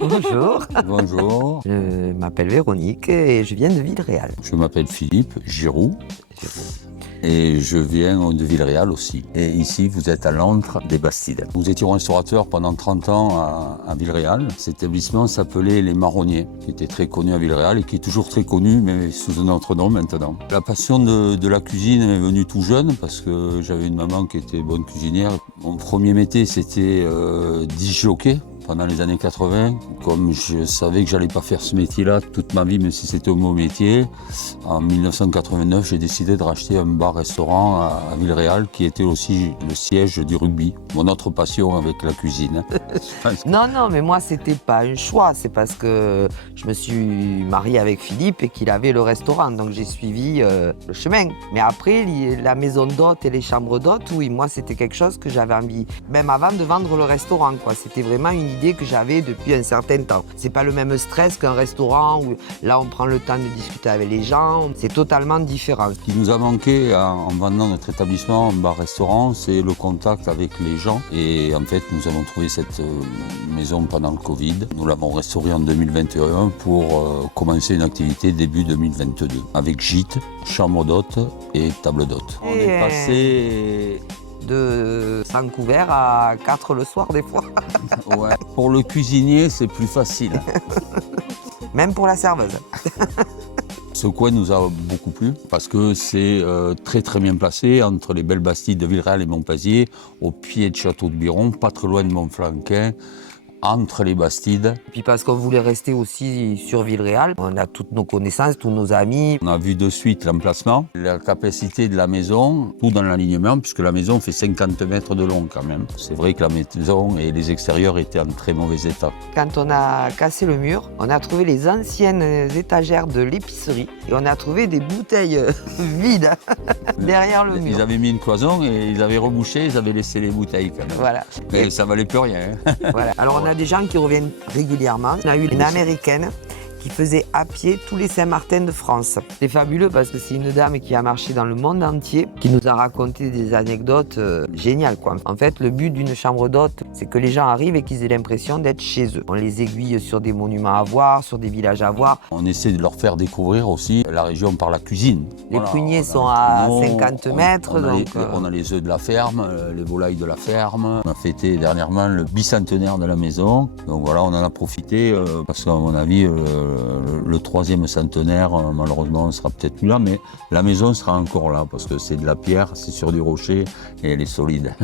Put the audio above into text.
Bonjour, Bonjour, je m'appelle Véronique et je viens de Villeréal. je m'appelle Philippe Giroux et je viens de Villeréal aussi. Et ici, vous êtes à l'antre des Bastides. Nous étions restaurateurs pendant 30 ans à Villeréal. Cet établissement s'appelait Les Marronniers, qui était très connu à Villeréal et qui est toujours très connu, mais sous un autre nom maintenant. La passion de la cuisine m'est venue tout jeune parce que j'avais une maman qui était bonne cuisinière. Mon premier métier, c'était disc-jockey. Pendant les années 80, comme je savais que j'allais pas faire ce métier-là toute ma vie, même si c'était un beau métier, en 1989, j'ai décidé de racheter un bar-restaurant à Villeréal, qui était aussi le siège du rugby. Mon autre passion avec la cuisine. Non, mais moi, c'était pas un choix, c'est parce que je me suis mariée avec Philippe et qu'il avait le restaurant, donc j'ai suivi le chemin. Mais après, la maison d'hôte et les chambres d'hôte, oui, moi, c'était quelque chose que j'avais envie, même avant de vendre le restaurant, quoi. C'était vraiment une idée que j'avais depuis un certain temps. C'est pas le même stress qu'un restaurant où là, on prend le temps de discuter avec les gens, c'est totalement différent. Ce qui nous a manqué en vendant notre établissement, un bar-restaurant, c'est le contact avec les gens. Et en fait, nous avons trouvé cette maison pendant le Covid. Nous l'avons restaurée en 2021 pour commencer une activité début 2022 avec gîte, chambre d'hôte et table d'hôte. On est passé de 100 couverts à 4 le soir des fois. Ouais. Pour le cuisinier, c'est plus facile. Même pour la serveuse. Ce coin nous a beaucoup plu parce que c'est très bien placé entre les belles Bastides de Villeréal et Montpazier, au pied de Château de Biron, pas très loin de Montflanquin, entre les Bastides. Puis parce qu'on voulait rester aussi sur Villeréal, on a toutes nos connaissances, tous nos amis. On a vu de suite l'emplacement, la capacité de la maison, tout dans l'alignement, puisque la maison fait 50 mètres de long quand même. C'est vrai que la maison et les extérieurs étaient en très mauvais état. Quand on a cassé le mur, on a trouvé les anciennes étagères de l'épicerie et on a trouvé des bouteilles vides derrière le mur. Ils avaient mis une cloison et ils avaient rebouché, ils avaient laissé les bouteilles quand même. Voilà. Mais ça valait plus rien. Voilà. Alors on a des gens qui reviennent régulièrement. On a eu une américaine qui faisait à pied tous les Saint-Martin de France. C'est fabuleux parce que c'est une dame qui a marché dans le monde entier, qui nous a raconté des anecdotes géniales, quoi. En fait, le but d'une chambre d'hôte, c'est que les gens arrivent et qu'ils aient l'impression d'être chez eux. On les aiguille sur des monuments à voir, sur des villages à voir. On essaie de leur faire découvrir aussi la région par la cuisine. Les pruniers sont à 50 mètres. On a les œufs de la ferme, les volailles de la ferme. On a fêté dernièrement le bicentenaire de la maison. Donc voilà, on en a profité parce qu'à mon avis, le troisième centenaire, malheureusement, on sera peut-être plus là, mais la maison sera encore là parce que c'est de la pierre, c'est sur du rocher et elle est solide.